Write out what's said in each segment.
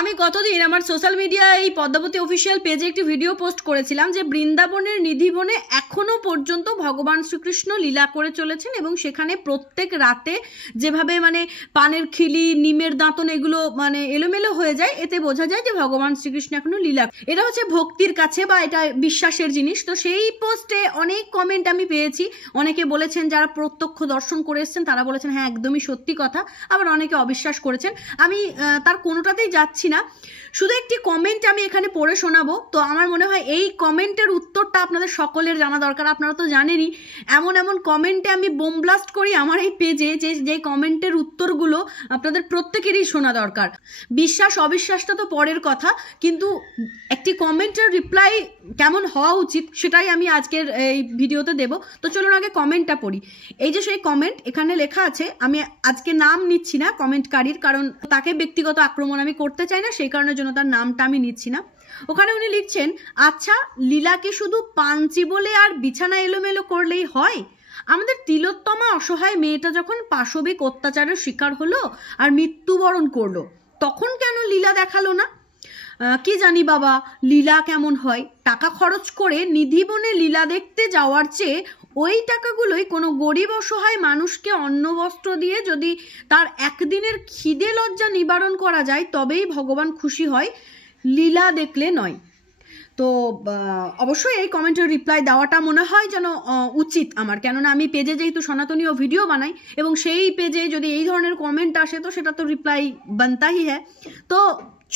আমি গতদিন আমার সোশ্যাল মিডিয়া এই পদ্মাবতী অফিসিয়াল পেজে একটি ভিডিও পোস্ট করেছিলাম যে বৃন্দাবনের নিধিবনে এখনো পর্যন্ত ভগবান শ্রীকৃষ্ণ লীলা করে চলেছেন এবং সেখানে প্রত্যেক রাতে যেভাবে মানে পানের খিলি নিমের দাঁতন এগুলো মানে এলোমেলো হয়ে যায়, এতে বোঝা যায় যে ভগবান শ্রীকৃষ্ণ এখনো লীলা। এটা হচ্ছে ভক্তির কাছে বা এটা বিশ্বাসের জিনিস। তো সেই পোস্টে অনেক কমেন্ট আমি পেয়েছি। অনেকে বলেছেন যারা প্রত্যক্ষ দর্শন করে এসেছেন তারা বলেছেন হ্যাঁ একদমই সত্যি কথা, আবার অনেকে অবিশ্বাস করেছেন। আমি তার কোনোটাতেই যাচ্ছি না, শুধু একটি কমেন্ট আমি এখানে পড়ে শোনাবো। তো আমার মনে হয় এই কমেন্টের উত্তরটা আপনাদের সকলের জানা দরকার। আপনারা তো জানেনই এমন এমন কমেন্টে আমি বোম ব্লাস্ট করি আমার এই পেজে, যে কমেন্টের উত্তরগুলো আপনাদের প্রত্যেকেরই শোনা দরকার। বিশ্বাস অবিশ্বাসটা তো পরের কথা, কিন্তু একটি কমেন্টের রিপ্লাই কেমন হওয়া উচিত সেটাই আমি আজকের এই ভিডিওতে দেব। তো চলুন আগে কমেন্টটা পড়ি। এই যে সেই কমেন্ট, এখানে লেখা আছে, আমি আজকে নাম নিচ্ছি না কমেন্টকারীর, কারণ তাকে ব্যক্তিগত আক্রমণ আমি করতে চাই না, সেই কারণের জন্য তার নামটা আমি নিচ্ছি না। ওখানে উনি লিখছেন, আচ্ছা লীলাকে শুধু পাঞ্চি বলে আর বিছানা এলোমেলো করলেই হয়? আমাদের তিলোত্তমা অসহায় মেয়েটা যখন পাশবিক অত্যাচারের শিকার হলো আর মৃত্যুবরণ করলো, তখন কেন লীলা দেখালো না? কি জানি বাবা লীলা কেমন হয়। টাকা খরচ করে নিধিবনে লীলা দেখতে যাওয়ার চেয়ে ওই টাকাগুলোই কোনো গরিব অসহায় মানুষকে অন্ন বস্ত্র দিয়ে যদি তার একদিনের খিদে লজ্জা নিবারণ করা যায় তবেই ভগবান খুশি হয়, লীলা দেখলে নয়। তো অবশ্যই এই কমেন্টের রিপ্লাই দেওয়াটা মনে হয় যেন উচিত আমার, কেননা আমি পেজে যেহেতু সনাতনীয় ভিডিও বানাই এবং সেই পেজে যদি এই ধরনের কমেন্ট আসে তো সেটা তো রিপ্লাই বানতাই হ্যাঁ। তো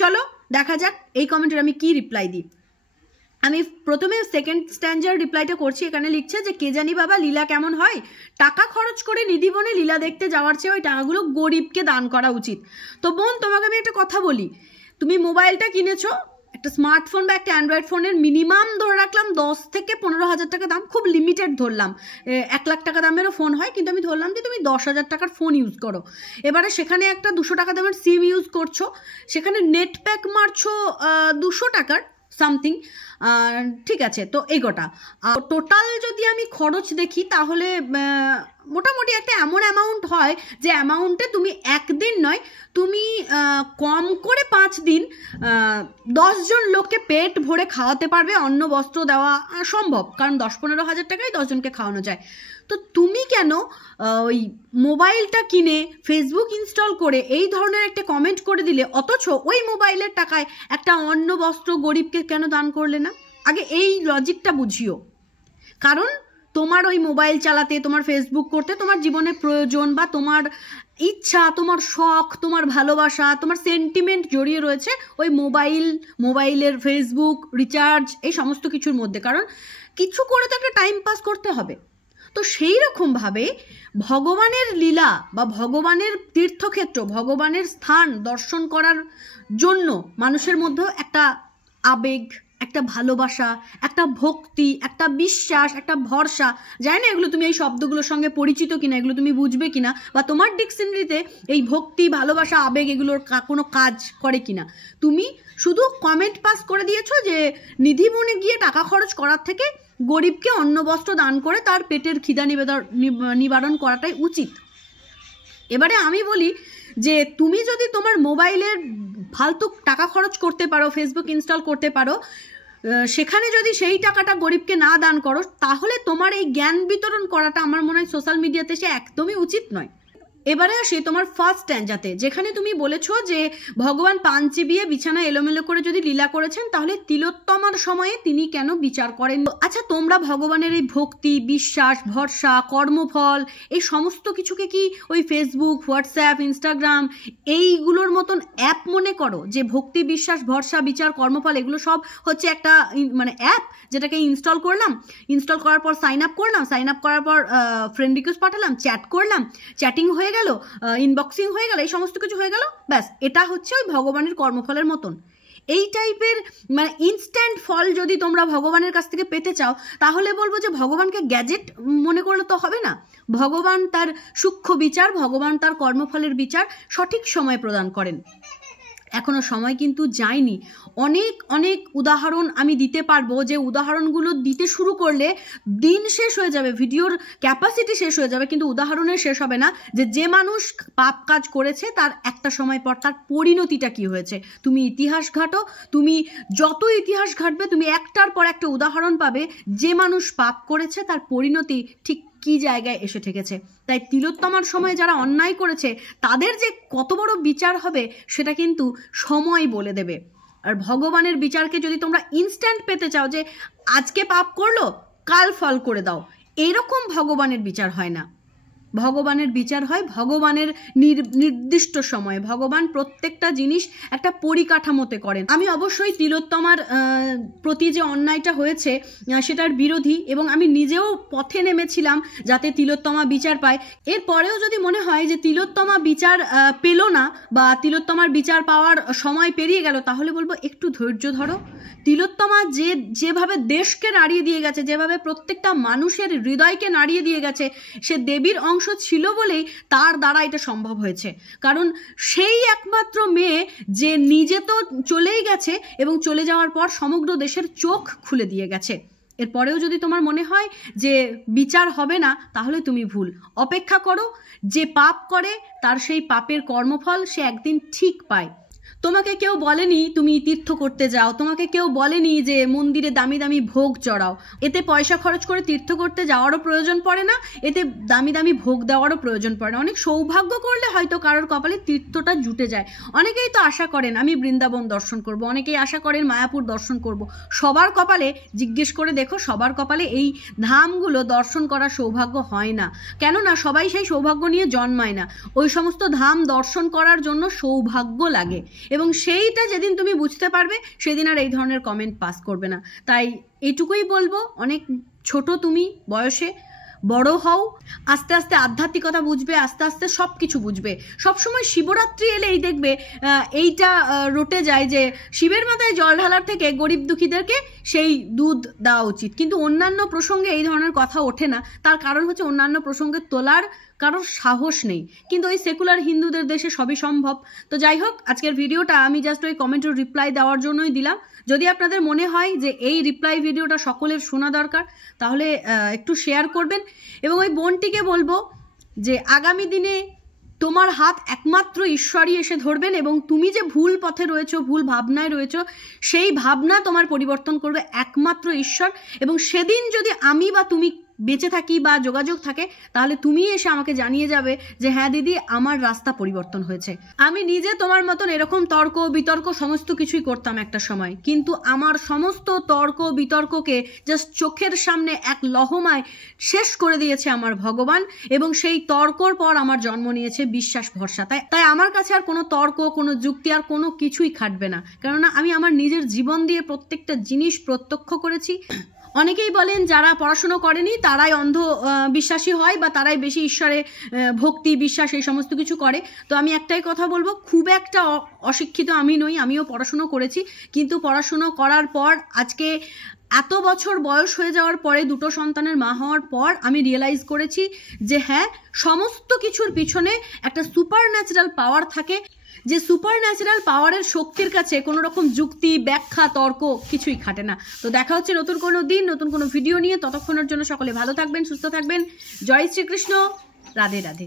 চলো দেখা যাক এই কমেন্টের আমি কি রিপ্লাই দিই। আমি প্রথমে সেকেন্ড স্ট্যান্ডার রিপ্লাইটা করছি। এখানে লিখছে যে কে জানি বাবা লীলা কেমন হয়, টাকা খরচ করে নিধিবনে লীলা দেখতে যাওয়ার চেয়ে ওই টাকাগুলো গরিবকে দান করা উচিত। তো বোন তোমাকে আমি একটা কথা বলি, তুমি মোবাইলটা কিনেছো, একটা স্মার্টফোন বা একটা অ্যান্ড্রয়েড ফোনের মিনিমাম ধরে রাখলাম 10 থেকে 15,000 টাকা দাম, খুব লিমিটেড ধরলাম। 1 লাখ টাকা দামেরও ফোন হয়, কিন্তু আমি ধরলাম যে তুমি 10,000 টাকার ফোন ইউজ করো। এবারে সেখানে একটা 200 টাকা দামের সিম ইউজ করছো, সেখানে নেট প্যাক মারছো 200 টাকার সামথিং, ঠিক আছে। তো এগোটা টোটাল যদি আমি খরচ দেখি তাহলে মোটামুটি একটা এমন অ্যামাউন্ট হয় যে অ্যামাউন্টে তুমি একদিন নয়, তুমি কম করে 5 দিন 10 জন লোককে পেট ভরে খাওয়াতে পারবে, অন্ন বস্ত্র দেওয়া সম্ভব, কারণ 10-15 হাজার টাকায় 10 জনকে খাওয়ানো যায়। তো তুমি কেন ওই মোবাইলটা কিনে ফেসবুক ইনস্টল করে এই ধরনের একটা কমেন্ট করে দিলে, অথচ ওই মোবাইলের টাকায় একটা অন্ন বস্ত্র গরিবকে কেন দান করলে না? আগে এই লজিকটা বুঝিও। কারণ তোমার ওই মোবাইল চালাতে, তোমার ফেসবুক করতে তোমার জীবনের প্রয়োজন বা তোমার ইচ্ছা, তোমার শখ, তোমার ভালোবাসা, তোমার সেন্টিমেন্ট জড়িয়ে রয়েছে ওই মোবাইলের ফেসবুক রিচার্জ এই সমস্ত কিছুর মধ্যে, কারণ কিছু করে তো একটা টাইম পাস করতে হবে। তো সেই রকমভাবে ভগবানের লীলা বা ভগবানের তীর্থক্ষেত্র, ভগবানের স্থান দর্শন করার জন্য মানুষের মধ্যে একটা আবেগ, একটা ভালোবাসা, একটা ভক্তি, একটা বিশ্বাস, একটা ভরসা, জানি না এগুলো তুমি এই শব্দগুলোর সঙ্গে পরিচিত কিনা, এগুলো তুমি বুঝবে কিনা, বা তোমার ডিকশনারিতে এই ভক্তি, ভালোবাসা, আবেগ এগুলোর কোনো কাজ করে কিনা। তুমি শুধু কমেন্ট পাস করে দিয়েছো যে নিধিবনে গিয়ে টাকা খরচ করার থেকে গরিবকে অন্ন বস্ত্র দান করে তার পেটের খিদা নিবারণ করাটাই উচিত। এবারে আমি বলি যে তুমি যদি তোমার মোবাইলের ফালতু টাকা খরচ করতে পারো, ফেসবুক ইনস্টল করতে পারো, সেখানে যদি সেই টাকাটা গরিবকে না দান করো, তাহলে তোমার এই জ্ঞান বিতরণ করাটা আমার মনে হয় সোশ্যাল মিডিয়াতে সে একদমই উচিত নয়। এবারে আসি তোমার ফার্স্ট স্ট্যান্ডাতে, যেখানে তুমি বলেছো যে ভগবান পাঞ্চি বিয়ে বিছানা এলোমেলো করে যদি লীলা করেছেন তাহলে তিলোত্তমার সময়ে তিনি কেন বিচার করেন? আচ্ছা তোমরা ভগবানের এই ভক্তি, বিশ্বাস, ভরসা, কর্মফল এই সমস্ত কিছুকে কি ওই ফেসবুক, হোয়াটসঅ্যাপ, ইনস্টাগ্রাম এইগুলোর মতন অ্যাপ মনে করো? যে ভক্তি, বিশ্বাস, ভরসা, বিচার, কর্মফল এগুলো সব হচ্ছে একটা মানে অ্যাপ, যেটাকে ইনস্টল করলাম, ইনস্টল করার পর সাইন আপ করলাম, সাইন আপ করার পর ফ্রেন্ড রিকোয়েস্ট পাঠালাম, চ্যাট করলাম, চ্যাটিং হয়ে গেল, ইনবক্সিং হয়ে গেল, এই সমস্ত কিছু হয়ে গেল, ব্যাস এটা হচ্ছে ওই ভগবানের কর্মফলের মতন। এই টাইপের মানে ইনস্ট্যান্ট ফল যদি তোমরা ভগবানের কাছ থেকে পেতে চাও, তাহলে বলবো যে ভগবানকে গ্যাজেট মনে করলে তো হবে না। ভগবান তার সূক্ষ্ম বিচার, ভগবান তার কর্মফলের বিচার সঠিক সময় প্রদান করেন। এখনো সময় কিন্তু যায়নি। অনেক অনেক উদাহরণ আমি দিতে পারবো, যে উদাহরণগুলো দিতে শুরু করলে দিন শেষ হয়ে যাবে, ভিডিওর ক্যাপাসিটি শেষ হয়ে যাবে, কিন্তু উদাহরণের শেষ হবে না। যে মানুষ পাপ কাজ করেছে তার একটা সময় পর তার পরিণতিটা কি হয়েছে। তুমি ইতিহাস ঘাটো, তুমি যত ইতিহাস ঘাটবে তুমি একটার পর একটা উদাহরণ পাবে যে মানুষ পাপ করেছে তার পরিণতি ঠিক কি জায়গায় এসে ঠেকেছে। তাই তিলোত্তমার সময় যারা অন্যায় করেছে তাদের যে কত বড় বিচার হবে সেটা কিন্তু সময় বলে দেবে। আর ভগবানের বিচারকে যদি তোমরা ইনস্ট্যান্ট পেতে চাও, যে আজকে পাপ করলো কাল ফল করে দাও, এরকম ভগবানের বিচার হয় না। ভগবানের বিচার হয় ভগবানের নির্দিষ্ট সময়ে। ভগবান প্রত্যেকটা জিনিস একটা পরিকাঠামোতে করেন। আমি অবশ্যই তিলোত্তমার প্রতি যে অন্যায়টা হয়েছে সেটার বিরোধী, এবং আমি নিজেও পথে নেমেছিলাম যাতে তিলোত্তমা বিচার পায়। এরপরেও যদি মনে হয় যে তিলোত্তমা বিচার পেল না বা তিলোত্তমার বিচার পাওয়ার সময় পেরিয়ে গেল, তাহলে বলবো একটু ধৈর্য ধরো। তিলোত্তমা যেভাবে দেশকে নাড়িয়ে দিয়ে গেছে, যেভাবে প্রত্যেকটা মানুষের হৃদয়কে নাড়িয়ে দিয়ে গেছে, সে দেবীর অংশ ছিল বলেই তার দ্বারা এটা সম্ভব হয়েছে। কারণ সেই একমাত্র মেয়ে যে নিজে তো চলেই গেছে এবং চলে যাওয়ার পর সমগ্র দেশের চোখ খুলে দিয়ে গেছে। এরপরেও যদি তোমার মনে হয় যে বিচার হবে না, তাহলে তুমি ভুল। অপেক্ষা করো, যে পাপ করে তার সেই পাপের কর্মফল সে একদিন ঠিক পায়। তোমাকে কেউ বলেনি তুমি তীর্থ করতে যাও, তোমাকে কেউ বলেনি যে মন্দিরে দামি দামি ভোগ চড়াও। এতে পয়সা খরচ করে তীর্থ করতে যাওয়ারও প্রয়োজন পড়ে না, এতে দামি দামি ভোগ দেওয়ারও প্রয়োজন পড়ে না। অনেক সৌভাগ্য করলে হয়তো কারোর কপালে তীর্থটা জুটে যায়। অনেকেই তো আশা করেন আমি বৃন্দাবন দর্শন করব, অনেকেই আশা করেন মায়াপুর দর্শন করব। সবার কপালে জিজ্ঞেস করে দেখো, সবার কপালে এই ধামগুলো দর্শন করার সৌভাগ্য হয় না। কেননা সবাই সেই সৌভাগ্য নিয়ে জন্মায় না। ওই সমস্ত ধাম দর্শন করার জন্য সৌভাগ্য লাগে, এবং সেইটা যেদিন তুমি বুঝতে পারবে সেদিন আর এই ধরনের কমেন্ট পাস করবে না। তাই এইটুকুই বলবো, অনেক ছোট তুমি বয়সে, বড় হও, আস্তে আস্তে আধ্যাত্মিকতা বুঝবে, আস্তে আস্তে সব কিছু বুঝবে। সবসময় শিবরাত্রি এলেই দেখবে এইটা রটে যায় যে শিবের মাথায় জল ঢালার থেকে গরিব দুঃখীদেরকে সেই দুধ দেওয়া উচিত, কিন্তু অন্যান্য প্রসঙ্গে এই ধরনের কথা ওঠে না। তার কারণ হচ্ছে অন্যান্য প্রসঙ্গে তোলার কারোর সাহস নেই, কিন্তু ওই সেকুলার হিন্দুদের দেশে সবই সম্ভব। তো যাই হোক, আজকের ভিডিওটা আমি জাস্ট ওই কমেন্টের রিপ্লাই দেওয়ার জন্যই দিলাম। যদি আপনাদের মনে হয় যে এই রিপ্লাই ভিডিওটা সকলের শোনা দরকার, তাহলে একটু শেয়ার করবেন। এবং ওই বোনটিকে বলবো যে আগামী দিনে তোমার হাত একমাত্র ঈশ্বরই এসে ধরবেন, এবং তুমি যে ভুল পথে রয়েছো, ভুল ভাবনায় রয়েছো, সেই ভাবনা তোমার পরিবর্তন করবে একমাত্র ঈশ্বর। এবং সেদিন যদি আমি বা তুমি বেঁচে থাকি বা যোগাযোগ থাকে, তাহলে তুমি এসে আমাকে জানিয়ে যাবে যে হ্যাঁ দিদি, আমার রাস্তা পরিবর্তন হয়েছে। আমি নিজে তোমার মতন এরকম তর্ক বিতর্ক সমস্ত কিছুই করতাম একটা সময়, কিন্তু আমার সমস্ত তর্ক বিতর্ককে জাস্ট চোখের সামনে এক লহমায় শেষ করে দিয়েছে আমার ভগবান, এবং সেই তর্কর পর আমার জন্ম নিয়েছে বিশ্বাস ভরসা। তাই আমার কাছে আর কোনো তর্ক, কোনো যুক্তি আর কোনো কিছুই খাটবে না, কেননা আমি আমার নিজের জীবন দিয়ে প্রত্যেকটা জিনিস প্রত্যক্ষ করেছি। অনেকেই বলেন যারা পড়াশুনো করেনি তারাই অন্ধ বিশ্বাসী হয়, বা তারাই বেশি ঈশ্বরে ভক্তি বিশ্বাস এই সমস্ত কিছু করে। তো আমি একটাই কথা বলবো, খুব একটা অশিক্ষিত আমি নই, আমিও পড়াশুনো করেছি, কিন্তু পড়াশুনো করার পর আজকে এত বছর বয়স হয়ে যাওয়ার পরে, দুটো সন্তানের মা হওয়ার পর আমি রিয়েলাইজ করেছি যে হ্যাঁ, সমস্ত কিছুর পিছনে একটা সুপার ন্যাচারাল পাওয়ার থাকে, যে সুপার ন্যাচারাল পাওয়ারের শক্তির কাছে কোনো রকম যুক্তি, ব্যাখ্যা, তর্ক কিছুই খাটে না। তো দেখা হচ্ছে নতুন কোনো দিন, নতুন কোনো ভিডিও নিয়ে। ততক্ষণের জন্য সকলে ভালো থাকবেন, সুস্থ থাকবেন। জয় শ্রীকৃষ্ণ, রাধে রাধে।